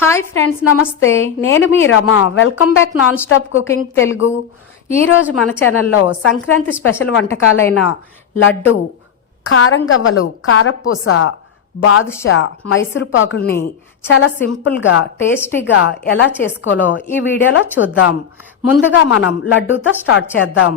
Hi friends నమస్తే. నేను మీ Rama. Welcome back non stop cooking Telugu. ఈరోజు మన ఛానల్లో సంక్రాంతి స్పెషల్ వంటకాలైన లడ్డు కారం గవ్వలు కారపూస బాదుషా మైసూరుపాకుల్ని చాలా సింపుల్గా టేస్టీగా ఎలా చేసుకోవాలో ఈ వీడియోలో చూద్దాం. ముందుగా మనం లడ్డూతో స్టార్ట్ చేద్దాం.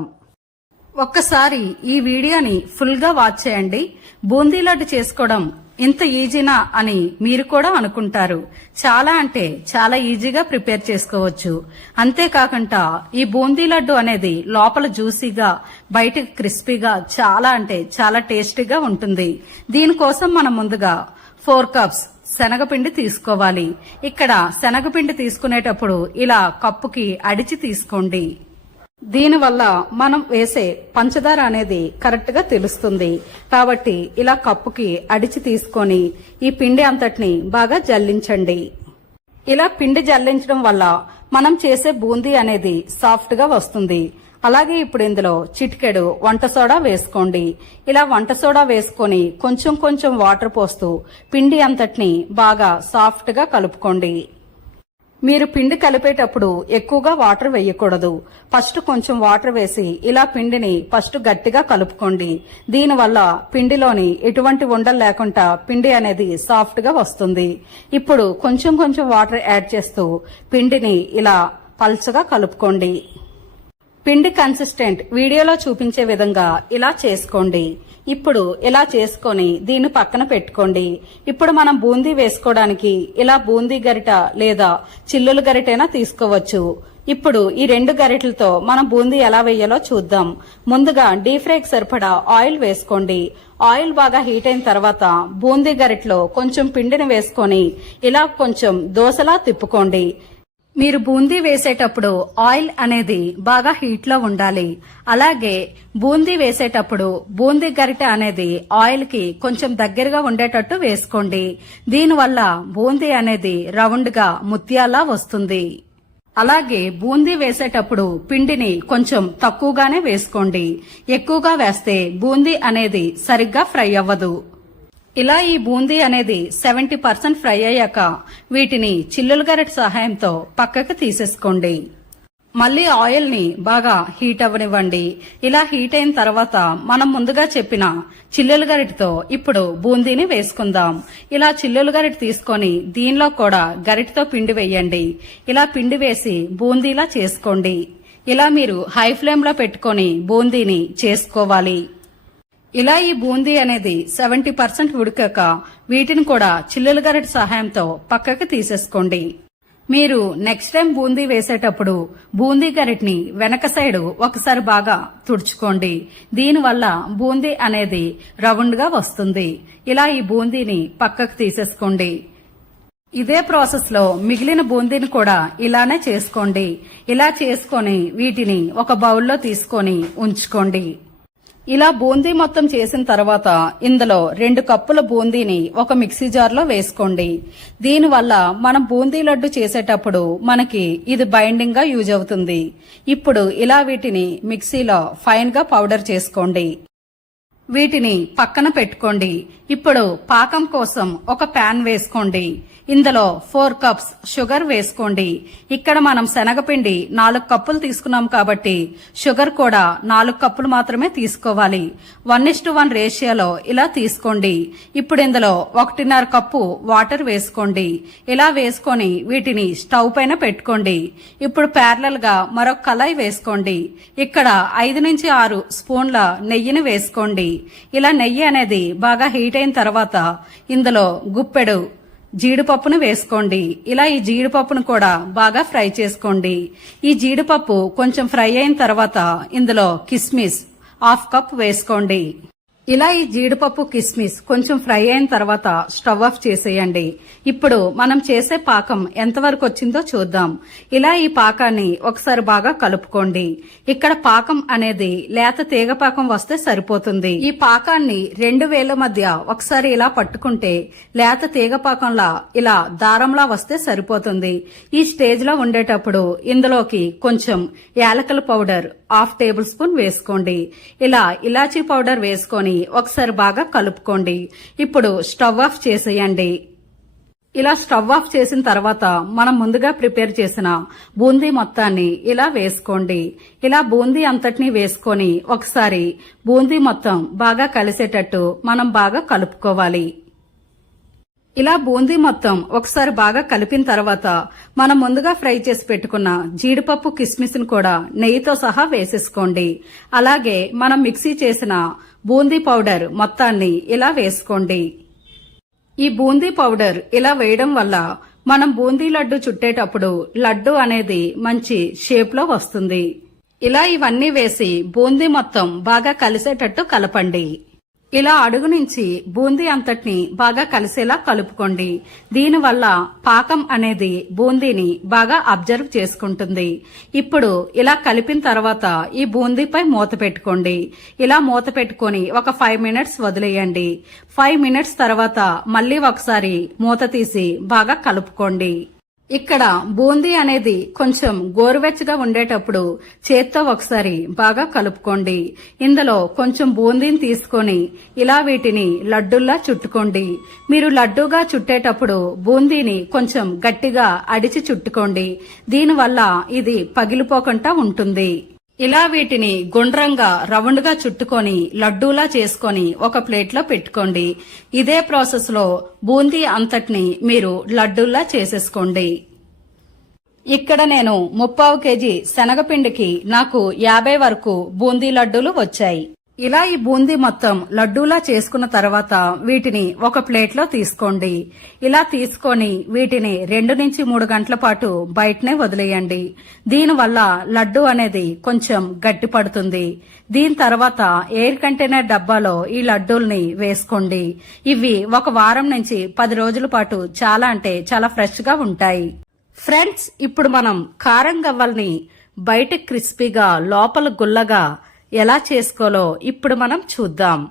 ఒక్కసారి ఈ వీడియోని ఫుల్గా వాచ్ చేయండి. బూందీ లడ్డు చేసుకోవడం ఇంత ఈజీనా అని మీరు కూడా అనుకుంటారు. చాలా అంటే చాలా ఈజీగా ప్రిపేర్ చేసుకోవచ్చు. అంతేకాకుండా ఈ బూందీ లడ్డు అనేది లోపల జ్యూసీగా బయట క్రిస్పీగా చాలా అంటే చాలా టేస్టీగా ఉంటుంది. దీనికోసం మనం ముందుగా ఫోర్ కప్స్ శనగపిండి తీసుకోవాలి. ఇక్కడ శనగపిండి తీసుకునేటప్పుడు ఇలా కప్పుకి అడిచి తీసుకోండి. దీనివల్ల మనం వేసే పంచదార అనేది కరెక్ట్గా తెలుస్తుంది. కాబట్టి ఇలా కప్పుకి అడిచి తీసుకొని ఈ పిండి అంతటిని బాగా జల్లించండి. ఇలా పిండి జల్లించడం వల్ల మనం చేసే బూందీ అనేది సాఫ్ట్గా వస్తుంది. అలాగే ఇప్పుడు ఇందులో చిటికెడు వంట సోడా వేసుకోండి. ఇలా వంట సోడా వేసుకొని కొంచెం కొంచెం వాటర్ పోస్తూ పిండి అంతటిని బాగా సాఫ్ట్గా కలుపుకోండి. మీరు పిండి కలిపేటప్పుడు ఎక్కువగా వాటర్ వేయకూడదు. ఫస్ట్ కొంచెం వాటర్ వేసి ఇలా పిండిని ఫస్ట్ గట్టిగా కలుపుకోండి. దీనివల్ల పిండిలోని ఎటువంటి ఉండలు లేకుండా పిండి అనేది సాఫ్ట్గా వస్తుంది. ఇప్పుడు కొంచెం కొంచెం వాటర్ యాడ్ చేస్తూ పిండిని ఇలా పల్చగా కలుపుకోండి. పిండి కన్సిస్టెంట్ వీడియోలో చూపించే విధంగా ఇలా చేసుకోండి. ఇప్పుడు ఇలా చేసుకొని దీన్ని పక్కన పెట్టుకోండి. ఇప్పుడు మనం బూందీ వేసుకోవడానికి ఇలా బూందీ గరిట లేదా చిల్లుల గరిటైనా తీసుకోవచ్చు. ఇప్పుడు ఈ రెండు గరిటలతో మనం బూందీ ఎలా వేయాలో చూద్దాం. ముందుగా డీప్ ఫ్రైకి సరిపడా ఆయిల్ వేసుకోండి. ఆయిల్ బాగా హీట్ అయిన తర్వాత బూందీ గరిటలో కొంచెం పిండిని వేసుకొని ఇలా కొంచెం దోశలా తిప్పుకోండి. మీరు బూందీ వేసేటప్పుడు ఆయిల్ అనేది బాగా హీట్లో ఉండాలి. అలాగే బూందీ వేసేటప్పుడు బూందీ గరిటె అనేది ఆయిల్కి కొంచెం దగ్గరగా ఉండేటట్టు వేసుకోండి. దీనివల్ల బూందీ అనేది రౌండ్గా ముత్యాలా వస్తుంది. అలాగే బూందీ వేసేటప్పుడు పిండిని కొంచెం తక్కువగానే వేసుకోండి. ఎక్కువగా వేస్తే బూందీ అనేది సరిగ్గా ఫ్రై అవ్వదు. ఇలా ఈ బూందీ అనేది సెవెంటీ పర్సెంట్ ఫ్రై అయ్యాక వీటిని చిల్లుల గరిట సహాయంతో పక్కకు తీసేసుకోండి. మళ్ళీ ఆయిల్ని బాగా హీట్ అవ్వనివ్వండి. ఇలా హీట్ అయిన తర్వాత మనం ముందుగా చెప్పిన చిల్లులు గరిటతో ఇప్పుడు బూందీని వేసుకుందాం. ఇలా చిల్లులు గరిట తీసుకొని దీనిలో కూడా గరిటతో పిండి వేయండి. ఇలా పిండి వేసి బూందీలా చేసుకోండి. ఇలా మీరు హై ఫ్లేమ్లో పెట్టుకొని బూందీని చేసుకోవాలి. ఇలా ఈ బూందీ అనేది సెవెంటీ పర్సెంట్ ఉడికాక వీటిని కూడా చిల్లుల గరిట సహాయంతో పక్కకి తీసేసుకోండి. మీరు నెక్స్ట్ టైం బూందీ వేసేటప్పుడు బూందీ గరిటిని వెనక సైడు ఒకసారి బాగా తుడుచుకోండి. దీనివల్ల బూందీ అనేది రౌండ్గా వస్తుంది. ఇలా ఈ బూందీని పక్కకు తీసేసుకోండి. ఇదే ప్రాసెస్లో మిగిలిన బూందీని కూడా ఇలానే చేసుకోండి. ఇలా చేసుకొని వీటిని ఒక బౌల్లో తీసుకొని ఉంచుకోండి. ఇలా బూందీ మొత్తం చేసిన తర్వాత ఇందులో రెండు కప్పుల బూందీని ఒక మిక్సీ జార్లో వేసుకోండి. దీనివల్ల మనం బూందీ లడ్డు చేసేటప్పుడు మనకి ఇది బైండింగ్గా యూజ్ అవుతుంది. ఇప్పుడు ఇలా వీటిని మిక్సీలో ఫైన్గా పౌడర్ చేసుకోండి. వీటిని పక్కన పెట్టుకోండి. ఇప్పుడు పాకం కోసం ఒక ప్యాన్ వేసుకోండి. ఇందులో ఫోర్ కప్స్ షుగర్ వేసుకోండి. ఇక్కడ మనం శనగపిండి నాలుగు కప్పులు తీసుకున్నాం కాబట్టి షుగర్ కూడా నాలుగు కప్పులు మాత్రమే తీసుకోవాలి. వన్ ఇస్ టు వన్ రేషియోలో ఇలా తీసుకోండి. ఇప్పుడు ఇందులో ఒకటిన్నర కప్పు వాటర్ వేసుకోండి. ఇలా వేసుకొని వీటిని స్టవ్ పైన పెట్టుకోండి. ఇప్పుడు ప్యారలల్గా మరొక కళాయి వేసుకోండి. ఇక్కడ ఐదు నుంచి ఆరు స్పూన్ల నెయ్యిని వేసుకోండి. ఇలా నెయ్యి అనేది బాగా హీట్ అయిన తర్వాత ఇందులో గుప్పెడు జీడిపప్పును వేసుకోండి. ఇలా ఈ జీడిపప్పును కూడా బాగా ఫ్రై చేసుకోండి. ఈ జీడిపప్పు కొంచెం ఫ్రై అయిన తర్వాత ఇందులో కిస్మిస్ హాఫ్ కప్ వేసుకోండి. ఇలా ఈ జీడిపప్పు కిస్మిస్ కొంచెం ఫ్రై అయిన తర్వాత స్టవ్ ఆఫ్ చేసేయండి. ఇప్పుడు మనం చేసే పాకం ఎంతవరకు వచ్చిందో చూద్దాం. ఇలా ఈ పాకాన్ని ఒకసారి బాగా కలుపుకోండి. ఇక్కడ పాకం అనేది లేత తీగ పాకం వస్తే సరిపోతుంది. ఈ పాకాన్ని రెండు వేల మధ్య ఒకసారి ఇలా పట్టుకుంటే లేత తీగ పాకంలా ఇలా దారంలా వస్తే సరిపోతుంది. ఈ స్టేజ్లో ఉండేటప్పుడు ఇందులోకి కొంచెం యాలకల పౌడర్ హాఫ్ టేబుల్ స్పూన్ వేసుకోండి. ఇలా ఇలాచీ పౌడర్ వేసుకొని ఒకసారి బాగా కలుపుకోండి. ఇప్పుడు స్టవ్ ఆఫ్ చేసేయండి. ఇలా స్టవ్ ఆఫ్ చేసిన తర్వాత మనం ముందుగా ప్రిపేర్ చేసిన బూందీ మొత్తాన్ని ఇలా వేసుకోండి. ఇలా బూందీ అంతటినీ వేసుకొని ఒకసారి బూందీ మొత్తం బాగా కలిసేటట్టు మనం బాగా కలుపుకోవాలి. ఇలా బూందీ మొత్తం ఒకసారి బాగా కలిపిన తర్వాత మనం ముందుగా ఫ్రై చేసి పెట్టుకున్న జీడిపప్పు కిస్మిస్ను కూడా నెయ్యితో సహా వేసేసుకోండి. అలాగే మనం మిక్సీ చేసిన బూందీ పౌడర్ మొత్తాన్ని ఇలా వేసుకోండి. ఈ బూందీ పౌడర్ ఇలా వేయడం వల్ల మనం బూందీ లడ్డు చుట్టేటప్పుడు లడ్డు అనేది మంచి షేప్లో వస్తుంది. ఇలా ఇవన్నీ వేసి బూందీ మొత్తం బాగా కలిసేటట్టు కలపండి. ఇలా అడుగు నుంచి బూందీ అంతటిని బాగా కలిసేలా కలుపుకోండి. దీనివల్ల పాకం అనేది బూందీని బాగా అబ్జర్వ్ చేసుకుంటుంది. ఇప్పుడు ఇలా కలిపిన తర్వాత ఈ బూందీపై మూత పెట్టుకోండి. ఇలా మూత పెట్టుకొని ఒక ఫైవ్ మినిట్స్ వదిలేయండి. ఫైవ్ మినిట్స్ తర్వాత మళ్ళీ ఒకసారి మూత తీసి బాగా కలుపుకోండి. ఇక్కడ బూందీ అనేది కొంచెం గోరువెచ్చగా ఉండేటప్పుడు చేత్తో ఒకసారి బాగా కలుపుకోండి. ఇందులో కొంచెం బూందీని తీసుకొని ఇలా వీటిని లడ్డుల్లా చుట్టుకోండి. మీరు లడ్డూగా చుట్టేటప్పుడు బూందీని కొంచెం గట్టిగా అడిచి చుట్టుకోండి. దీనివల్ల ఇది పగిలిపోకుండా ఉంటుంది. ఇలా వీటిని గుండ్రంగా రౌండ్గా చుట్టుకొని లడ్డూలా చేసుకొని ఒక ప్లేట్లో పెట్టుకోండి. ఇదే ప్రాసెస్లో బూందీ అంతటిని మీరు లడ్డూలా చేసేసుకోండి. ఇక్కడ నేను ముప్పావు కేజీ శనగపిండికి నాకు యాభై వరకు బూందీ లడ్డూలు వచ్చాయి. ఇలా ఈ బూందీ మొత్తం లడ్డూలా చేసుకున్న తర్వాత వీటిని ఒక ప్లేట్లో తీసుకోండి. ఇలా తీసుకొని వీటిని రెండు నుంచి మూడు గంటల పాటు బయటనే వదిలేయండి. దీనివల్ల లడ్డు అనేది కొంచెం గట్టి పడుతుంది. దీని తర్వాత ఎయిర్ కంటైనర్ డబ్బాలో ఈ లడ్డూల్ని వేసుకోండి. ఇవి ఒక వారం నుంచి పది రోజుల పాటు చాలా అంటే చాలా ఫ్రెష్గా ఉంటాయి. ఫ్రెండ్స్ ఇప్పుడు మనం కారం గవ్వల్ని బయట క్రిస్పీగా లోపల గుల్లగా ఎలా చేసుకోలో ఇప్పుడు మనం చూద్దాం.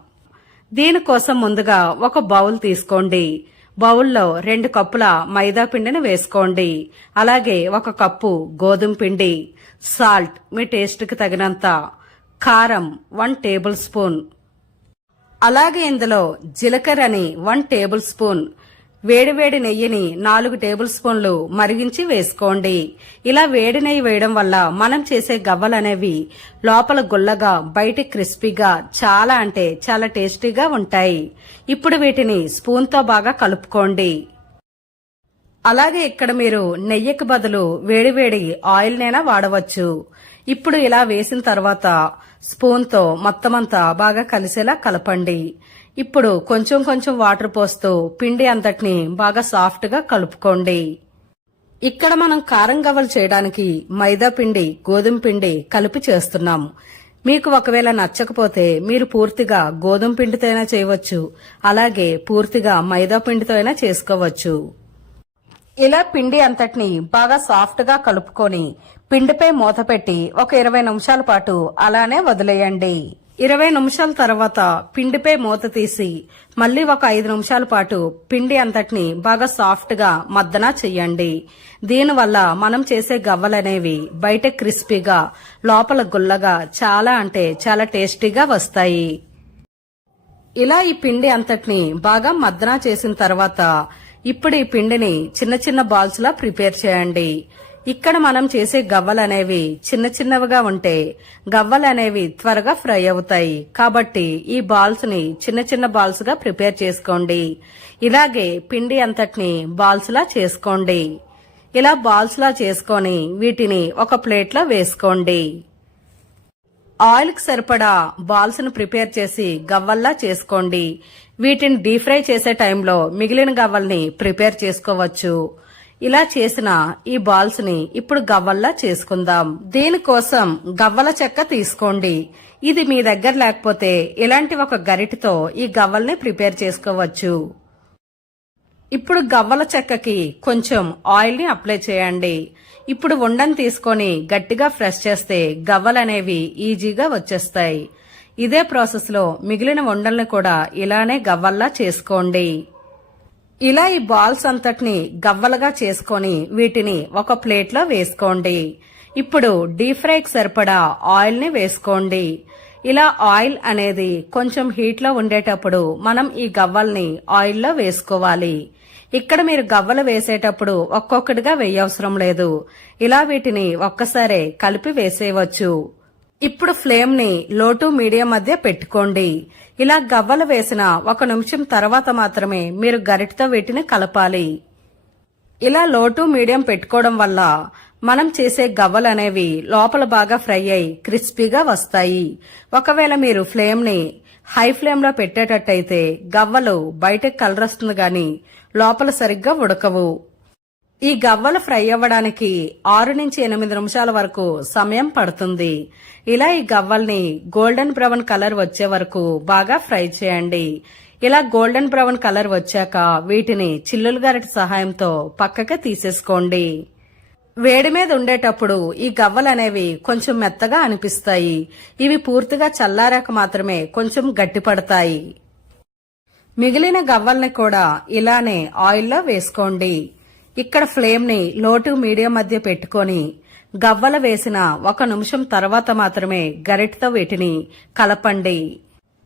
దీనికోసం ముందుగా ఒక బౌల్ తీసుకోండి. బౌల్లో రెండు కప్పుల మైదా పిండిని వేసుకోండి. అలాగే ఒక కప్పు గోధుమ పిండి సాల్ట్ మీ టేస్ట్కి తగినంత కారం వన్ టేబుల్ స్పూన్. అలాగే ఇందులో జీలకర్రని వన్ టేబుల్ స్పూన్ వేడివేడి నెయ్యిని నాలుగు టేబుల్ స్పూన్లు మరిగించి వేసుకోండి. ఇలా వేడి నెయ్యి వేయడం వల్ల మనం చేసే గవ్వలనేవి లోపల గుల్లగా బయట క్రిస్పీగా చాలా అంటే చాలా టేస్టీగా ఉంటాయి. ఇప్పుడు వీటిని స్పూన్తో బాగా కలుపుకోండి. అలాగే ఇక్కడ మీరు నెయ్యికి బదులు వేడివేడి ఆయిల్నైనా వాడవచ్చు. ఇప్పుడు ఇలా వేసిన తర్వాత స్పూన్తో మొత్తమంతా బాగా కలిసేలా కలపండి. ఇప్పుడు కొంచెం కొంచెం వాటర్ పోస్తూ పిండి అంతటిని బాగా సాఫ్ట్గా కలుపుకోండి. ఇక్కడ మనం కారం గవ్వలు చేయడానికి మైదా పిండి గోధుమ పిండి కలిపి చేస్తున్నాం మీకు ఒకవేళ నచ్చకపోతే మీరు పూర్తిగా గోధుమ పిండితో అయినా చేయవచ్చు. అలాగే పూర్తిగా మైదా పిండితో అయినా చేసుకోవచ్చు. ఇలా పిండి అంతటిని బాగా సాఫ్ట్గా కలుపుకొని పిండిపై మూత పెట్టి ఒక ఇరవై నిమిషాల పాటు అలానే వదిలేయండి. ఇరవై నిమిషాల తర్వాత పిండిపై మూత తీసి మళ్ళీ ఒక ఐదు నిమిషాల పాటు పిండి అంతటిని బాగా సాఫ్ట్గా మద్దన చెయ్యండి. దీనివల్ల మనం చేసే గవ్వలనేవి బయట క్రిస్పీగా లోపల గుల్లగా చాలా అంటే చాలా టేస్టీగా వస్తాయి. ఇలా ఈ పిండి అంతటిని బాగా మద్దన చేసిన తర్వాత ఇప్పుడు ఈ పిండిని చిన్న చిన్న బాల్స్ లా ప్రిపేర్ చేయండి. ఇక్కడ మనం చేసే గవ్వలు అనేవి చిన్న చిన్నవిగా ఉంటే గవ్వలు అనేవి త్వరగా ఫ్రై అవుతాయి. కాబట్టి ఈ బాల్స్ని చిన్న చిన్న బాల్స్గా ప్రిపేర్ చేసుకోండి. ఇలాగే పిండి అంతటిని బాల్స్ లా చేసుకోండి. ఇలా బాల్స్ లా చేసుకొని వీటిని ఒక ప్లేట్లో వేసుకోండి ఆయిల్కి సరిపడా బాల్స్ను ప్రిపేర్ చేసి గవ్వల్లా చేసుకోండి. వీటిని డీప్ ఫ్రై చేసే టైంలో మిగిలిన గవ్వల్ని ప్రిపేర్ చేసుకోవచ్చు. ఇలా చేసిన ఈ బాల్స్ని ఇప్పుడు గవ్వల్లా చేసుకుందాం. దీనికోసం గవ్వల చెక్క తీసుకోండి. ఇది మీ దగ్గర లేకపోతే ఇలాంటి ఒక గరిటతో ఈ గవ్వల్ని ప్రిపేర్ చేసుకోవచ్చు. ఇప్పుడు గవ్వల చెక్కకి కొంచెం ఆయిల్ని అప్లై చేయండి. ఇప్పుడు ఉండని తీసుకొని గట్టిగా ఫ్రెష్ చేస్తే గవ్వలనేవి ఈజీగా వచ్చేస్తాయి. ఇదే ప్రాసెస్లో మిగిలిన ఉండల్ని కూడా ఇలానే గవ్వల్లా చేసుకోండి. ఇలా ఈ బాల్స్ అంతటిని గవ్వలుగా చేసుకొని వీటిని ఒక ప్లేట్లో వేసుకోండి. ఇప్పుడు డీప్ ఫ్రైకి సరిపడా ఆయిల్ని వేసుకోండి. ఇలా ఆయిల్ అనేది కొంచెం హీట్లో ఉండేటప్పుడు మనం ఈ గవ్వల్ని ఆయిల్లో వేసుకోవాలి. ఇక్కడ మీరు గవ్వలు వేసేటప్పుడు ఒక్కొక్కటిగా వేయవసరం లేదు. ఇలా వీటిని ఒక్కసారే కలిపి వేసేయవచ్చు. ఇప్పుడు ఫ్లేమ్ని లో టు మీడియం మధ్య పెట్టుకోండి. ఇలా గవ్వలు వేసిన ఒక నిమిషం తర్వాత మాత్రమే మీరు గరిటతో వీటిని కలపాలి. ఇలా లో టు మీడియం పెట్టుకోవడం వల్ల మనం చేసే గవ్వలు అనేవి లోపల బాగా ఫ్రై అయి క్రిస్పీగా వస్తాయి. ఒకవేళ మీరు ఫ్లేమ్ని హై ఫ్లేమ్లో పెట్టేటట్టయితే గవ్వలు బయటకు కలర్ వస్తుంది గాని లోపల సరిగ్గా ఉడకవు. ఈ గవ్వలు ఫ్రై అవ్వడానికి ఆరు నుంచి ఎనిమిది నిమిషాల వరకు సమయం పడుతుంది. ఇలా ఈ గవ్వల్ని గోల్డెన్ బ్రౌన్ కలర్ వచ్చే వరకు బాగా ఫ్రై చేయండి. ఇలా గోల్డెన్ బ్రౌన్ కలర్ వచ్చాక వీటిని చిల్లులు గరిట సహాయంతో పక్కకి తీసేసుకోండి. వేడి మీద ఉండేటప్పుడు ఈ గవ్వలు అనేవి కొంచెం మెత్తగా అనిపిస్తాయి. ఇవి పూర్తిగా చల్లారాక మాత్రమే కొంచెం గట్టిపడతాయి. మిగిలిన గవ్వల్ని కూడా ఇలానే ఆయిల్లో వేసుకోండి. ఇక్కడ ఫ్లేమ్ని లోటు మీడియం మధ్య పెట్టుకొని గవ్వల వేసిన ఒక నిమిషం తర్వాత మాత్రమే గరిటతో వీటిని కలపండి.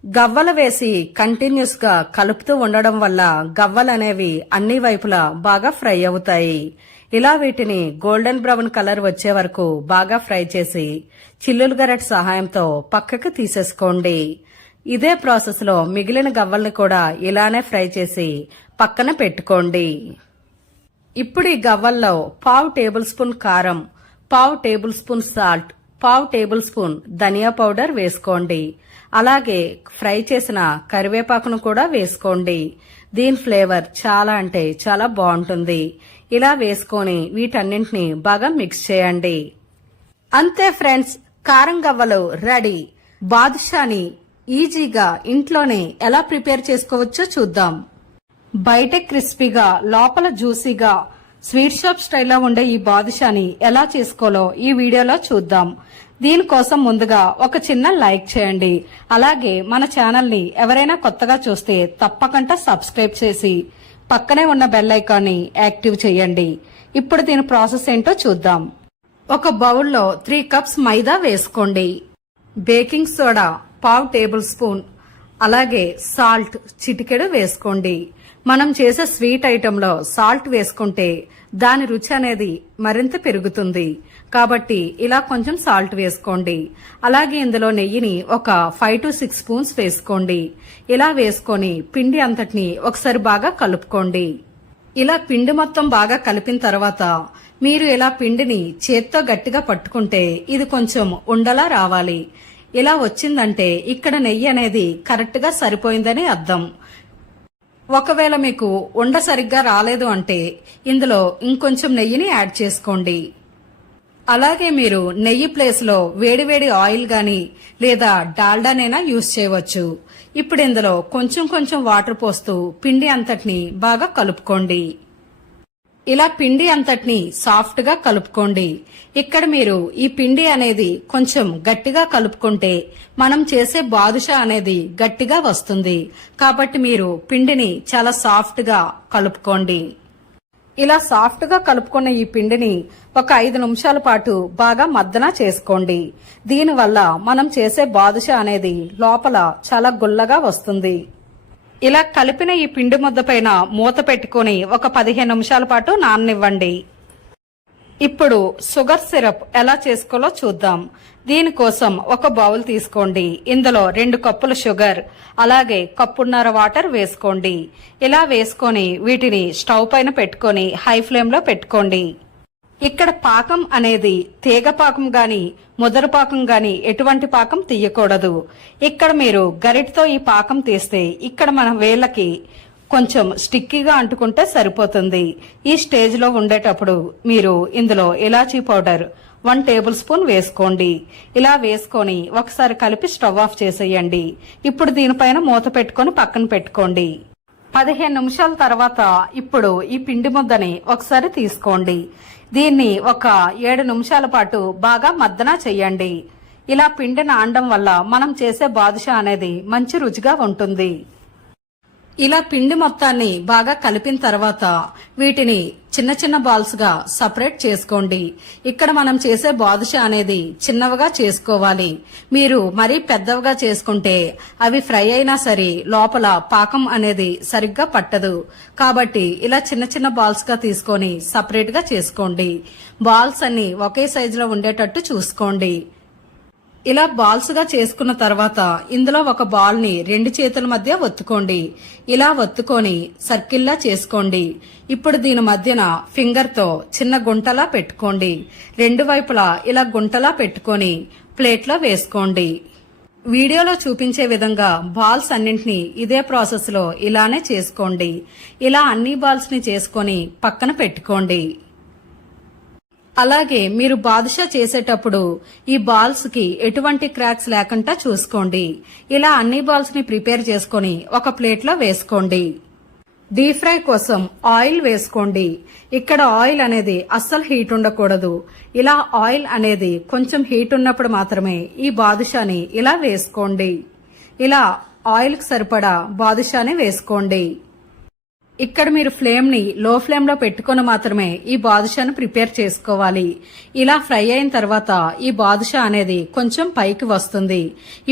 గవ్వలు వేసి కంటిన్యూస్గా కలుపుతూ ఉండడం వల్ల గవ్వలనేవి అన్ని వైపులా బాగా ఫ్రై అవుతాయి. ఇలా వీటిని గోల్డెన్ బ్రౌన్ కలర్ వచ్చే వరకు బాగా ఫ్రై చేసి చిల్లులు గరెట్ సహాయంతో పక్కకు తీసేసుకోండి. ఇదే ప్రాసెస్లో మిగిలిన గవ్వల్ని కూడా ఇలానే ఫ్రై చేసి పక్కన పెట్టుకోండి. ఇప్పుడు ఈ గవ్వల్లో పావు టేబుల్ స్పూన్ కారం పావు టేబుల్ స్పూన్ సాల్ట్ పావు టేబుల్ స్పూన్ ధనియా పౌడర్ వేసుకోండి. అలాగే ఫ్రై చేసిన కరివేపాకును కూడా వేసుకోండి. దీని ఫ్లేవర్ చాలా అంటే చాలా బాగుంటుంది. ఇలా వేసుకొని వీటన్నింటిని బాగా మిక్స్ చేయండి. అంతే ఫ్రెండ్స్ కారం గవ్వలు రెడీ. బాదుషాని ఈజీగా ఇంట్లోనే ఎలా ప్రిపేర్ చేసుకోవచ్చో చూద్దాం. బయట క్రిస్పీగా లోపల జ్యూసీగా స్వీట్ షాప్ స్టైల్లో ఉండే ఈ బాదుషాని ఎలా చేసుకోవాలో ఈ వీడియోలో చూద్దాం. దీనికోసం ముందుగా ఒక చిన్న లైక్ చేయండి. అలాగే మన ఛానల్ని ఎవరైనా కొత్తగా చూస్తే తప్పకుండా సబ్స్క్రైబ్ చేసి పక్కనే ఉన్న బెల్ ఐకాన్ని యాక్టివ్ చేయండి. ఇప్పుడు దీని ప్రాసెస్ ఏంటో చూద్దాం. ఒక బౌల్లో త్రీ కప్స్ మైదా వేసుకోండి. బేకింగ్ సోడా పావు టేబుల్ స్పూన్. అలాగే సాల్ట్ చిటికెడు వేసుకోండి. మనం చేసే స్వీట్ ఐటెంలో సాల్ట్ వేసుకుంటే దాని రుచి అనేది మరింత పెరుగుతుంది. కాబట్టి ఇలా కొంచెం సాల్ట్ వేసుకోండి. అలాగే ఇందులో నెయ్యిని ఒక ఫైవ్ టు సిక్స్ స్పూన్స్ వేసుకోండి. ఇలా వేసుకొని పిండి అంతటిని ఒకసారి బాగా కలుపుకోండి. ఇలా పిండి మొత్తం బాగా కలిపిన తర్వాత మీరు ఇలా పిండిని చేత్తో గట్టిగా పట్టుకుంటే ఇది కొంచెం ఉండలా రావాలి. ఇలా వచ్చిందంటే ఇక్కడ నెయ్యి అనేది కరెక్ట్గా సరిపోయిందని అర్థం. ఒకవేళ మీకు ఉండ సరిగ్గా రాలేదు అంటే ఇందులో ఇంకొంచెం నెయ్యిని యాడ్ చేసుకోండి. అలాగే మీరు నెయ్యి ప్లేస్లో వేడివేడి ఆయిల్ గాని లేదా డాల్డానైనా యూస్ చేయవచ్చు. ఇప్పుడు ఇందులో కొంచెం కొంచెం వాటర్ పోస్తూ పిండి అంతటిని బాగా కలుపుకోండి. ఇలా పిండి అంతటిని సాఫ్ట్గా కలుపుకోండి. ఇక్కడ మీరు ఈ పిండి అనేది కొంచెం గట్టిగా కలుపుకుంటే మనం చేసే బాదుషా అనేది గట్టిగా వస్తుంది. కాబట్టి మీరు పిండిని చాలా సాఫ్ట్గా కలుపుకోండి. ఇలా సాఫ్ట్గా కలుపుకున్న ఈ పిండిని ఒక ఐదు నిమిషాల పాటు బాగా మద్దన చేసుకోండి. దీనివల్ల మనం చేసే బాదుషా అనేది లోపల చాలా గుల్లగా వస్తుంది. ఇలా కలిపిన ఈ పిండి ముద్ద పైన మూత పెట్టుకొని ఒక పదిహేను నిమిషాల పాటు నాననివ్వండి. ఇప్పుడు షుగర్ సిరప్ ఎలా చేసుకోవాలో చూద్దాం. దీనికోసం ఒక బౌల్ తీసుకోండి. ఇందులో రెండు కప్పుల షుగర్ అలాగే కప్పున్నర వాటర్ వేసుకోండి. ఇలా వేసుకొని వీటిని స్టవ్ పైన పెట్టుకొని హై ఫ్లేమ్లో పెట్టుకోండి. ఇక్కడ పాకం అనేది తీగ పాకం గాని ముదర పాకం గాని ఎటువంటి పాకం తీయకూడదు. ఇక్కడ మీరు గరిటతో ఈ పాకం తీస్తే ఇక్కడ మన వేళ్ళకి కొంచెం స్టిక్కీగా అంటుకుంటే సరిపోతుంది. ఈ స్టేజ్లో ఉండేటప్పుడు మీరు ఇందులో ఇలాచీ పౌడర్ వన్ టేబుల్ స్పూన్ వేసుకోండి. ఇలా వేసుకొని ఒకసారి కలిపి స్టవ్ ఆఫ్ చేసేయండి. ఇప్పుడు దీనిపైన మూత పెట్టుకొని పక్కన పెట్టుకోండి. పదిహేను నిమిషాల తర్వాత ఇప్పుడు ఈ పిండి ముద్దని ఒకసారి తీసుకోండి. దీన్ని ఒక ఏడు నిమిషాల పాటు బాగా మద్దన చెయ్యండి ఇలా పిండి నానడం వల్ల మనం చేసే బాదుషా అనేది మంచి రుచిగా ఉంటుంది. ఇలా పిండి మొత్తాన్ని బాగా కలిపిన తర్వాత వీటిని చిన్న చిన్న బాల్స్గా సపరేట్ చేసుకోండి. ఇక్కడ మనం చేసే బాదుషా అనేది చిన్నవిగా చేసుకోవాలి. మీరు మరీ పెద్దవిగా చేసుకుంటే అవి ఫ్రై అయినా సరే లోపల పాకం అనేది సరిగ్గా పట్టదు. కాబట్టి ఇలా చిన్న చిన్న బాల్స్గా తీసుకొని సపరేట్గా చేసుకోండి. బాల్స్ అన్ని ఒకే సైజులో ఉండేటట్టు చూసుకోండి. ఇలా బాల్స్గా చేసుకున్న తర్వాత ఇందులో ఒక బాల్ని రెండు చేతుల మధ్య ఒత్తుకోండి. ఇలా ఒత్తుకొని సర్కిల్లా చేసుకోండి. ఇప్పుడు దీని మధ్యన ఫింగర్తో చిన్న గుంటలా పెట్టుకోండి. రెండు వైపులా ఇలా గుంటలా పెట్టుకొని ప్లేట్లో వేసుకోండి. వీడియోలో చూపించే విధంగా బాల్స్ అన్నింటినీ ఇదే ప్రాసెస్లో ఇలానే చేసుకోండి. ఇలా అన్ని బాల్స్ని చేసుకొని పక్కన పెట్టుకోండి. అలాగే మీరు బాదుషా చేసేటప్పుడు ఈ బాల్స్కి ఎటువంటి క్రాక్స్ లేకుండా చూసుకోండి. ఇలా అన్ని బాల్స్ని ప్రిపేర్ చేసుకొని ఒక ప్లేట్లో వేసుకోండి. డీప్ ఫ్రై కోసం ఆయిల్ వేసుకోండి. ఇక్కడ ఆయిల్ అనేది అస్సలు హీట్ ఉండకూడదు. ఇలా ఆయిల్ అనేది కొంచెం హీట్ ఉన్నప్పుడు మాత్రమే ఈ బాదుషాని ఇలా వేసుకోండి. ఇలా ఆయిల్కి సరిపడా బాదుషాని వేసుకోండి. ఇక్కడ మీరు ఫ్లేమ్ని లో ఫ్లేమ్లో పెట్టుకొని మాత్రమే ఈ బాదుషాను ప్రిపేర్ చేసుకోవాలి. ఇలా ఫ్రై అయిన తర్వాత ఈ బాదుషా అనేది కొంచెం పైకి వస్తుంది.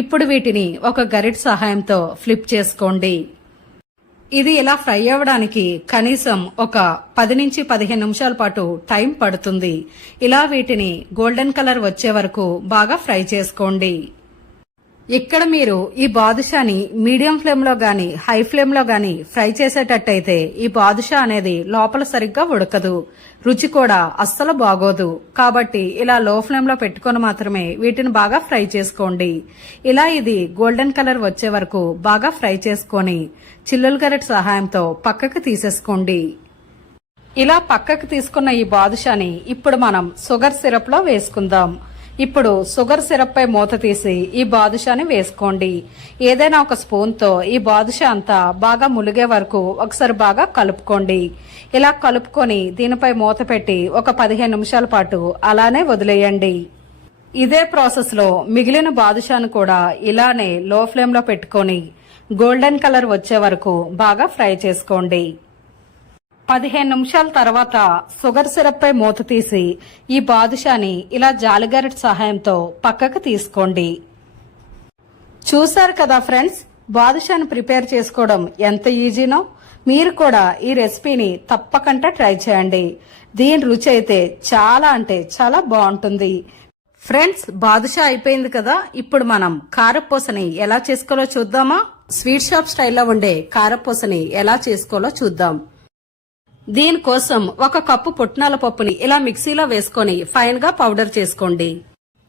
ఇప్పుడు వీటిని ఒక గరిట సహాయంతో ఫ్లిప్ చేసుకోండి. ఇది ఇలా ఫ్రై అవ్వడానికి కనీసం ఒక పది నుంచి పదిహేను నిమిషాల పాటు టైం పడుతుంది. ఇలా వీటిని గోల్డెన్ కలర్ వచ్చే వరకు బాగా ఫ్రై చేసుకోండి. ఇక్కడ మీరు ఈ బాదుషాని మీడియం ఫ్లేమ్లో గాని హై ఫ్లేమ్లో గాని ఫ్రై చేసేటట్టయితే ఈ బాదుషా అనేది లోపల సరిగ్గా ఉడకదు. రుచి కూడా అస్సలు బాగోదు. కాబట్టి ఇలా లో ఫ్లేమ్లో పెట్టుకొని మాత్రమే వీటిని బాగా ఫ్రై చేసుకోండి. ఇలా ఇది గోల్డెన్ కలర్ వచ్చే వరకు బాగా ఫ్రై చేసుకొని చిల్లుల గరెట్ సహాయంతో పక్కకు తీసేసుకోండి. ఇలా పక్కకు తీసుకున్న ఈ బాదుషాని ఇప్పుడు మనం షుగర్ సిరప్లో వేసుకుందాం. ఇప్పుడు షుగర్ సిరప్ పై మూత తీసి ఈ బాదుషాని వేసుకోండి. ఏదైనా ఒక స్పూన్తో ఈ బాదుషా అంతా బాగా ములిగే వరకు ఒకసారి బాగా కలుపుకోండి. ఇలా కలుపుకొని దీనిపై మూత పెట్టి ఒక పదిహేను నిమిషాల పాటు అలానే వదిలేయండి. ఇదే ప్రాసెస్లో మిగిలిన బాదుషాను కూడా ఇలానే లో ఫ్లేమ్లో పెట్టుకొని గోల్డెన్ కలర్ వచ్చే వరకు బాగా ఫ్రై చేసుకోండి. పదిహేను నిమిషాల తర్వాత షుగర్ సిరప్ పై మూత తీసి ఈ బాదుషాని ఇలా జాలిగరెట్ సహాయంతో పక్కకు తీసుకోండి. చూశారు కదా ఫ్రెండ్స్ బాదుషాను ప్రిపేర్ చేసుకోవడం ఎంత ఈజీనో? మీరు కూడా ఈ రెసిపీని తప్పకుండా ట్రై చేయండి. దీని రుచి అయితే చాలా అంటే చాలా బాగుంటుంది. ఫ్రెండ్స్ బాదుషా అయిపోయింది కదా? ఇప్పుడు మనం కారపూసని ఎలా చేసుకోవాలో చూద్దామా? స్వీట్ షాప్ స్టైల్లో ఉండే కారపూసని ఎలా చేసుకోవాలో చూద్దాం. దీనికోసం ఒక కప్పు పుట్నాల పప్పుని ఇలా మిక్సీలో వేసుకొని ఫైన్గా పౌడర్ చేసుకోండి.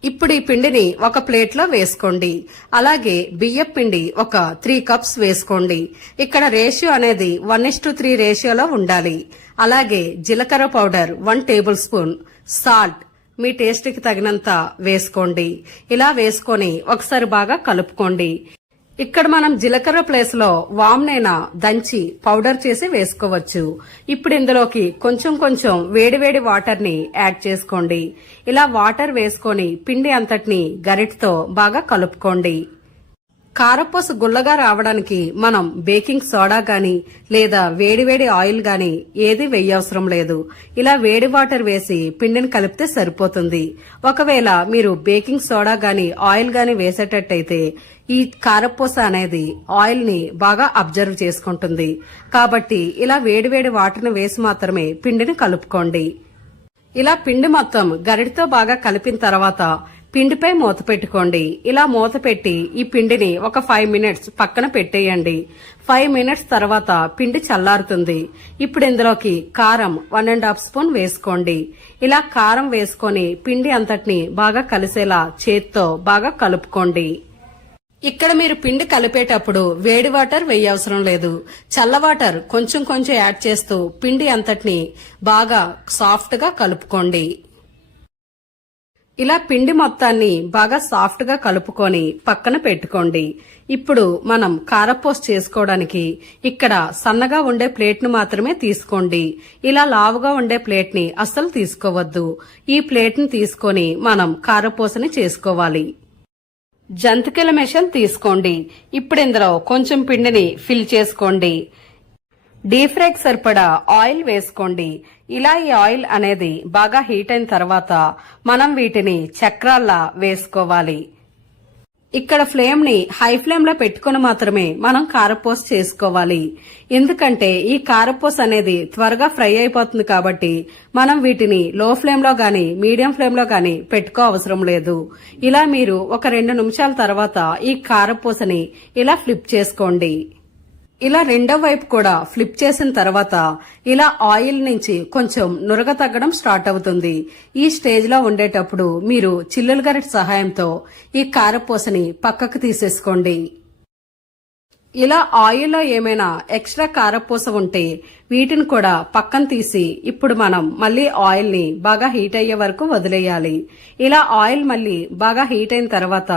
ఇప్పుడు ఈ పిండిని ఒక ప్లేట్లో వేసుకోండి. అలాగే బియ్యం పిండి ఒక త్రీ కప్స్ వేసుకోండి. ఇక్కడ రేషియో అనేది వన్ ఇస్ టు త్రీ రేషియోలో ఉండాలి. అలాగే జీలకర్ర powder one tablespoon. Salt మీ టేస్ట్కి తగినంత వేసుకోండి. ఇలా వేసుకొని ఒకసారి బాగా కలుపుకోండి. ఇక్కడ మనం జీలకర్ర ప్లేస్లో వామ్నైనా దంచి పౌడర్ చేసి వేసుకోవచ్చు. ఇప్పుడు ఇందులోకి కొంచెం కొంచెం వేడివేడి వాటర్ని యాడ్ చేసుకోండి. ఇలా వాటర్ వేసుకొని పిండి అంతటిని గరిటతో బాగా కలుపుకోండి. కారపూస గుల్లగా రావడానికి మనం బేకింగ్ సోడా గాని లేదా వేడివేడి ఆయిల్ గాని ఏది వేయవసరం లేదు. ఇలా వేడి వాటర్ వేసి పిండిని కలిపితే సరిపోతుంది. ఒకవేళ మీరు బేకింగ్ సోడా గాని ఆయిల్ గాని వేసేటట్టయితే ఈ కారపూస అనేది ఆయిల్ని బాగా అబ్జర్వ్ చేసుకుంటుంది. కాబట్టి ఇలా వేడివేడి వాటర్ని వేసి మాత్రమే పిండిని కలుపుకోండి. ఇలా పిండి మొత్తం గరిటితో బాగా కలిపిన తర్వాత పిండిపై మూత పెట్టుకోండి. ఇలా మూత పెట్టి ఈ పిండిని ఒక ఫైవ్ మినిట్స్ పక్కన పెట్టేయండి. ఫైవ్ మినిట్స్ తర్వాత పిండి చల్లారుతుంది. ఇప్పుడు ఇందులోకి కారం వన్ అండ్ హాఫ్ స్పూన్ వేసుకోండి. ఇలా కారం వేసుకొని పిండి అంతటిని బాగా కలిసేలా చేత్తో బాగా కలుపుకోండి. ఇక్కడ మీరు పిండి కలిపేటప్పుడు వేడి వాటర్ వేయవసరం లేదు. చల్ల వాటర్ కొంచెం కొంచెం యాడ్ చేస్తూ పిండి అంతటిని బాగా సాఫ్ట్గా కలుపుకోండి. ఇలా పిండి మొత్తాన్ని బాగా సాఫ్ట్గా కలుపుకొని పక్కన పెట్టుకోండి. ఇప్పుడు మనం కారపోస్ చేసుకోవడానికి ఇక్కడ సన్నగా ఉండే ప్లేట్ను మాత్రమే తీసుకోండి. ఇలా లావుగా ఉండే ప్లేట్ని అస్సలు తీసుకోవద్దు. ఈ ప్లేట్ని తీసుకొని మనం కారపోసని చేసుకోవాలి. జంతికల మెషిన్ తీసుకోండి. ఇప్పుడు ఇందులో కొంచెం పిండిని ఫిల్ చేసుకోండి. డీప్ ఫ్రైకి సరిపడా ఆయిల్ వేసుకోండి. ఇలా ఈ ఆయిల్ అనేది బాగా హీట్ అయిన తర్వాత మనం వీటిని చక్రాల్లా వేసుకోవాలి. ఇక్కడ ఫ్లేమ్ని హై ఫ్లేమ్లో పెట్టుకుని మాత్రమే మనం కారపూస చేసుకోవాలి. ఎందుకంటే ఈ కారపూస అనేది త్వరగా ఫ్రై అయిపోతుంది కాబట్టి మనం వీటిని లో ఫ్లేమ్లో గాని మీడియం ఫ్లేమ్లో గాని పెట్టుకో అవసరం లేదు. ఇలా మీరు ఒక రెండు నిమిషాల తర్వాత ఈ కారపూసని ఇలా ఫ్లిప్ చేసుకోండి. ఇలా రెండో వైపు కూడా ఫ్లిప్ చేసిన తర్వాత ఇలా ఆయిల్ నుంచి కొంచెం నురగ తగ్గడం స్టార్ట్ అవుతుంది. ఈ స్టేజ్లో ఉండేటప్పుడు మీరు చిల్లుల గరిట సహాయంతో ఈ కారపూసని పక్కకు తీసేసుకోండి. ఇలా ఆయిల్లో ఏమైనా ఎక్స్ట్రా కారపూస ఉంటే వీటిని కూడా పక్కన తీసి ఇప్పుడు మనం మళ్ళీ ఆయిల్ని బాగా హీట్ అయ్యే వరకు వదిలేయాలి. ఇలా ఆయిల్ మళ్ళీ బాగా హీట్ అయిన తర్వాత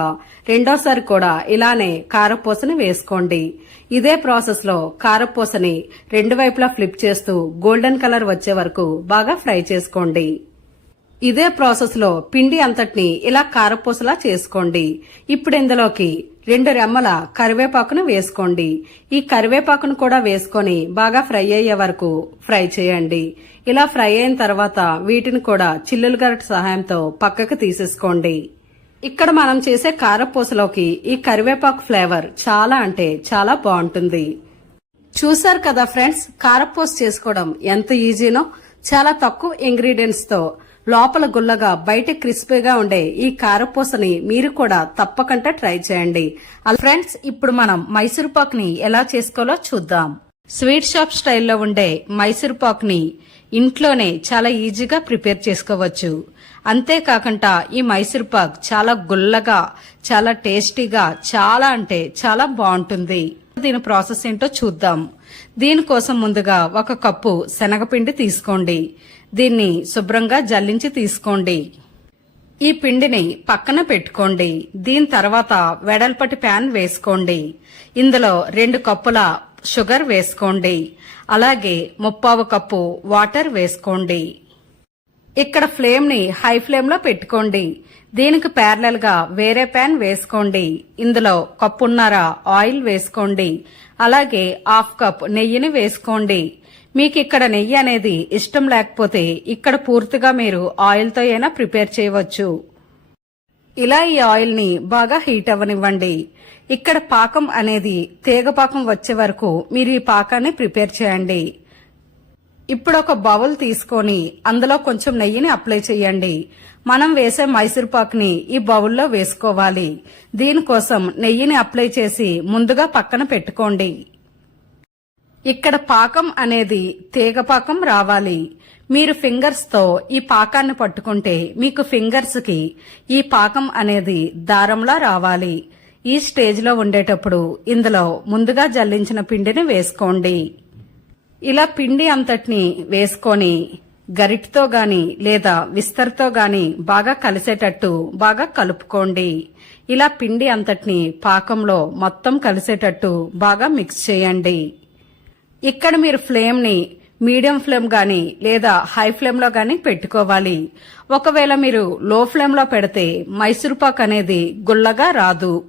రెండోసారి కూడా ఇలానే కారపూసని వేసుకోండి. ఇదే ప్రాసెస్లో కారపూసని రెండు వైపులా ఫ్లిప్ చేస్తూ గోల్డెన్ కలర్ వచ్చే వరకు బాగా ఫ్రై చేసుకోండి. ఇదే ప్రాసెస్లో పిండి అంతటిని ఇలా కారపూసలా చేసుకోండి. ఇప్పుడు ఇందులోకి రెండు రెమ్మల కరివేపాకును వేసుకోండి. ఈ కరివేపాకును కూడా వేసుకొని బాగా ఫ్రై అయ్యే వరకు ఫ్రై చేయండి. ఇలా ఫ్రై అయిన తర్వాత వీటిని కూడా చిల్లులు గరటి సహాయంతో పక్కకు తీసేసుకోండి. ఇక్కడ మనం చేసే కారపూసలోకి ఈ కరివేపాకు ఫ్లేవర్ చాలా అంటే చాలా బాగుంటుంది. చూసారు కదా ఫ్రెండ్స్ కారపూస చేసుకోవడం ఎంత ఈజీనో? చాలా తక్కువ ఇంగ్రీడియంట్స్తో లోపల గుల్లగా బయట క్రిస్పీగా ఉండే ఈ కారపూసని మీరు కూడా తప్పకుండా ట్రై చేయండి. ఫ్రెండ్స్ ఇప్పుడు మనం మైసూర్ పాక్ని ఎలా చేసుకోవాలో చూద్దాం. స్వీట్ షాప్ స్టైల్లో ఉండే మైసూర్ పాక్ని ఇంట్లోనే చాలా ఈజీగా ప్రిపేర్ చేసుకోవచ్చు. అంతేకాకుండా ఈ మైసూర్ పాక్ చాలా గుల్లగా చాలా టేస్టీగా చాలా అంటే చాలా బాగుంటుంది. దీని ప్రాసెస్ ఏంటో చూద్దాం. దీనికోసం ముందుగా ఒక కప్పు శనగపిండి తీసుకోండి. దీన్ని శుభ్రంగా జల్లించి తీసుకోండి. ఈ పిండిని పక్కన పెట్టుకోండి. దీని తర్వాత వెడల్పటి ప్యాన్ వేసుకోండి. ఇందులో రెండు కప్పుల షుగర్ వేసుకోండి. అలాగే ముప్పావు కప్పు వాటర్ వేసుకోండి. ఇక్కడ ఫ్లేమ్ని హై ఫ్లేమ్లో పెట్టుకోండి. దీనికి ప్యారలల్గా వేరే ప్యాన్ వేసుకోండి. ఇందులో కప్పున్నర ఆయిల్ వేసుకోండి. అలాగే హాఫ్ కప్ నెయ్యిని వేసుకోండి. మీకు ఇక్కడ నెయ్యి అనేది ఇష్టం లేకపోతే ఇక్కడ పూర్తిగా మీరు ఆయిల్తో అయినా ప్రిపేర్ చేయవచ్చు. ఇలా ఈ ఆయిల్ని బాగా హీట్ అవ్వనివ్వండి. ఇక్కడ పాకం అనేది తీగ పాకం వచ్చే వరకు మీరు ఈ పాకాన్ని ప్రిపేర్ చేయండి. ఇప్పుడు ఒక బౌల్ తీసుకొని అందులో కొంచెం నెయ్యిని అప్లై చేయండి. మనం వేసే మైసూర్ పాక్ని ఈ బౌల్లో వేసుకోవాలి. దీనికోసం నెయ్యిని అప్లై చేసి ముందుగా పక్కన పెట్టుకోండి. ఇక్కడ పాకం అనేది తీగ పాకం రావాలి. మీరు ఫింగర్స్తో ఈ పాకాన్ని పట్టుకుంటే మీకు ఫింగర్స్కి ఈ పాకం అనేది దారంలా రావాలి. ఈ స్టేజ్లో ఉండేటప్పుడు ఇందులో ముందుగా జల్లించిన పిండిని వేసుకోండి. ఇలా పిండి అంతటిని వేసుకొని గరిటతో గాని లేదా విస్తర్తో గాని బాగా కలిసేటట్టు బాగా కలుపుకోండి. ఇలా పిండి అంతటిని పాకంలో మొత్తం కలిసేటట్టు బాగా మిక్స్ చేయండి. ఇక్కడ మీరు ఫ్లేమ్ని మీడియం ఫ్లేమ్ గాని లేదా హై ఫ్లేమ్లో కానీ గాని పెట్టుకోవాలి. ఒకవేళ మీరు లో ఫ్లేమ్లో పెడితే మైసూర్ పాక్ అనేది గుల్లగా రాదు.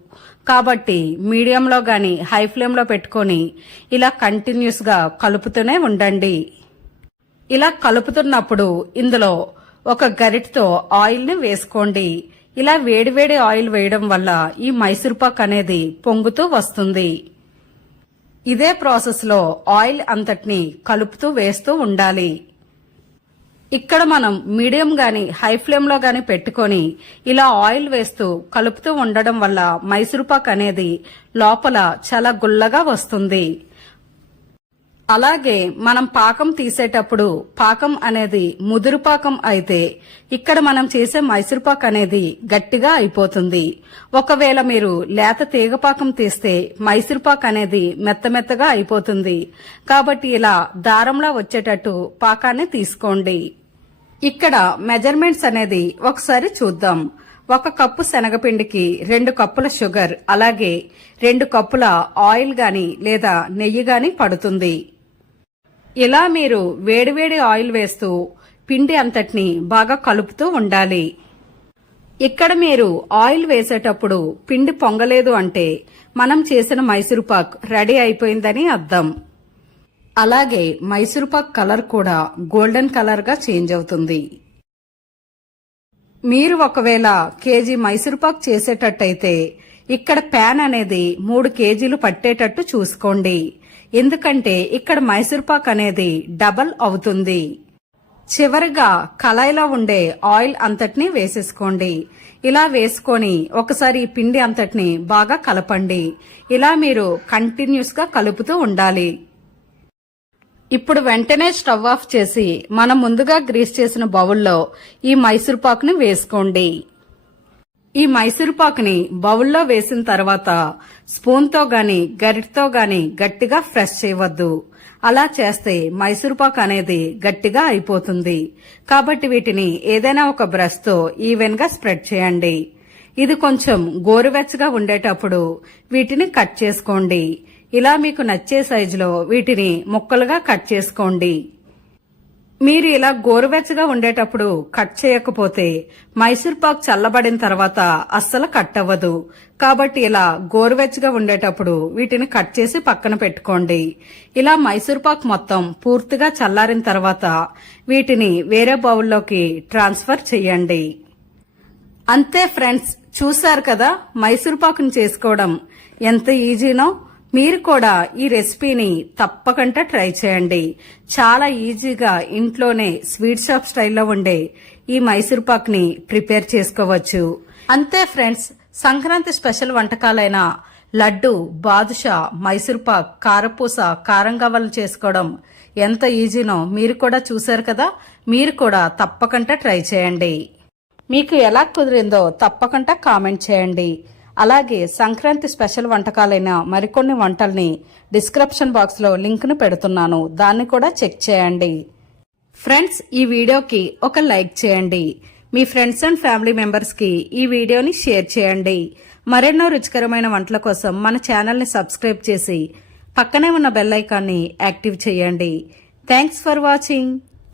కాబట్టి మీడియంలో గాని హై ఫ్లేమ్లో పెట్టుకొని ఇలా కంటిన్యూస్గా కలుపుతూనే ఉండండి. ఇలా కలుపుతున్నప్పుడు ఇందులో ఒక గరిటతో ఆయిల్ని వేసుకోండి. ఇలా వేడివేడి ఆయిల్ వేయడం వల్ల ఈ మైసూర్ పాక్ అనేది పొంగుతూ వస్తుంది. ఇదే ప్రాసెస్లో ఆయిల్ అంతటిని కలుపుతూ వేస్తూ ఉండాలి. ఇక్కడ మనం మీడియం గాని హై ఫ్లేమ్లో గాని పెట్టుకొని ఇలా ఆయిల్ వేస్తూ కలుపుతూ ఉండడం వల్ల మైసూర్ పాక్ అనేది లోపల చాలా గుల్లగా వస్తుంది. అలాగే మనం పాకం తీసేటప్పుడు పాకం అనేది ముదురు పాకం అయితే ఇక్కడ మనం చేసే మైసూర్ పాక్ అనేది గట్టిగా అయిపోతుంది. ఒకవేళ మీరు లేత తీగ పాకం తీస్తే మైసూర్ పాక్ అనేది మెత్త మెత్తగా అయిపోతుంది. కాబట్టి ఇలా దారంలా వచ్చేటట్టు పాకాన్ని తీసుకోండి. ఇక్కడ మెజర్మెంట్స్ అనేది ఒకసారి చూద్దాం. ఒక కప్పు శనగపిండికి రెండు కప్పుల షుగర్ అలాగే రెండు కప్పుల ఆయిల్ గాని లేదా నెయ్యి గాని పడుతుంది. ఇలా మీరు వేడివేడి ఆయిల్ వేస్తూ పిండి అంతటిని బాగా కలుపుతూ ఉండాలి. ఇక్కడ మీరు ఆయిల్ వేసేటప్పుడు పిండి పొంగలేదు అంటే మనం చేసిన మైసూరుపాక్ రెడీ అయిపోయిందని అర్థం. అలాగే మైసూరుపాక్ కలర్ కూడా గోల్డెన్ కలర్గా చేంజ్ అవుతుంది. మీరు ఒకవేళ కేజీ మైసూరుపాక్ చేసేటట్టయితే ఇక్కడ ప్యాన్ అనేది మూడు కేజీలు పట్టేటట్టు చూసుకోండి. ఎందుకంటే ఇక్కడ మైసూర్పాక్ అనేది డబల్ అవుతుంది. చివరిగా కళాయిలో ఉండే ఆయిల్ అంతటిని వేసేసుకోండి. ఇలా వేసుకొని ఒకసారి ఈ పిండి అంతటిని బాగా కలపండి. ఇలా మీరు కంటిన్యూస్గా కలుపుతూ ఉండాలి. ఇప్పుడు వెంటనే స్టవ్ ఆఫ్ చేసి మనం ముందుగా గ్రీస్ చేసిన బౌల్లో ఈ మైసూర్ పాకుని వేసుకోండి. ఈ మైసూర్ పాకుని బౌల్లో వేసిన తర్వాత స్పూన్తో గాని గరిటతో గాని గట్టిగా ఫ్రెష్ చేయవద్దు. అలా చేస్తే మైసూర్ పాక్ అనేది గట్టిగా అయిపోతుంది. కాబట్టి వీటిని ఏదైనా ఒక బ్రష్తో ఈవెన్గా ఈవెన్గా స్ప్రెడ్ చేయండి. ఇది కొంచెం గోరువెచ్చగా ఉండేటప్పుడు వీటిని కట్ చేసుకోండి. ఇలా మీకు నచ్చే సైజులో వీటిని ముక్కలుగా కట్ చేసుకోండి. మీరు ఇలా గోరువెచ్చగా ఉండేటప్పుడు కట్ చేయకపోతే మైసూర్ పాక్ చల్లబడిన తర్వాత అస్సలు కట్ అవ్వదు. కాబట్టి ఇలా గోరువెచ్చగా ఉండేటప్పుడు వీటిని కట్ చేసి పక్కన పెట్టుకోండి. ఇలా మైసూర్ పాక్ మొత్తం పూర్తిగా చల్లారిన తర్వాత వీటిని వేరే బౌల్లోకి ట్రాన్స్ఫర్ చేయండి. అంతే ఫ్రెండ్స్ చూశారు కదా మైసూర్ పాకుని చేసుకోవడం ఎంత ఈజీనో? మీరు కూడా ఈ రెసిపీని తప్పకుండా ట్రై చేయండి. చాలా ఈజీగా ఇంట్లోనే స్వీట్ షాప్ స్టైల్లో ఉండే ఈ మైసూర్ పాక్ని ప్రిపేర్ చేసుకోవచ్చు. అంతే ఫ్రెండ్స్ సంక్రాంతి స్పెషల్ వంటకాలైన లడ్డు బాదుషా మైసూర్ పాక్ కారపూస కారం గవ్వలు చేసుకోవడం ఎంత ఈజీనో మీరు కూడా చూశారు కదా? మీరు కూడా తప్పకుండా ట్రై చేయండి. మీకు ఎలా కుదిరిందో తప్పకుండా కామెంట్ చేయండి. అలాగే సంక్రాంతి స్పెషల్ వంటకాలైన మరికొన్ని వంటల్ని డిస్క్రిప్షన్ బాక్స్లో లింక్ను పెడుతున్నాను. దాన్ని కూడా చెక్ చేయండి. ఫ్రెండ్స్ ఈ వీడియోకి ఒక లైక్ చేయండి. మీ ఫ్రెండ్స్ అండ్ ఫ్యామిలీ మెంబర్స్కి ఈ వీడియోని షేర్ చేయండి. మరెన్నో రుచికరమైన వంటల కోసం మన ఛానల్ని సబ్స్క్రైబ్ చేసి పక్కనే ఉన్న బెల్ ఐకాన్ని యాక్టివ్ చేయండి. Thanks for watching.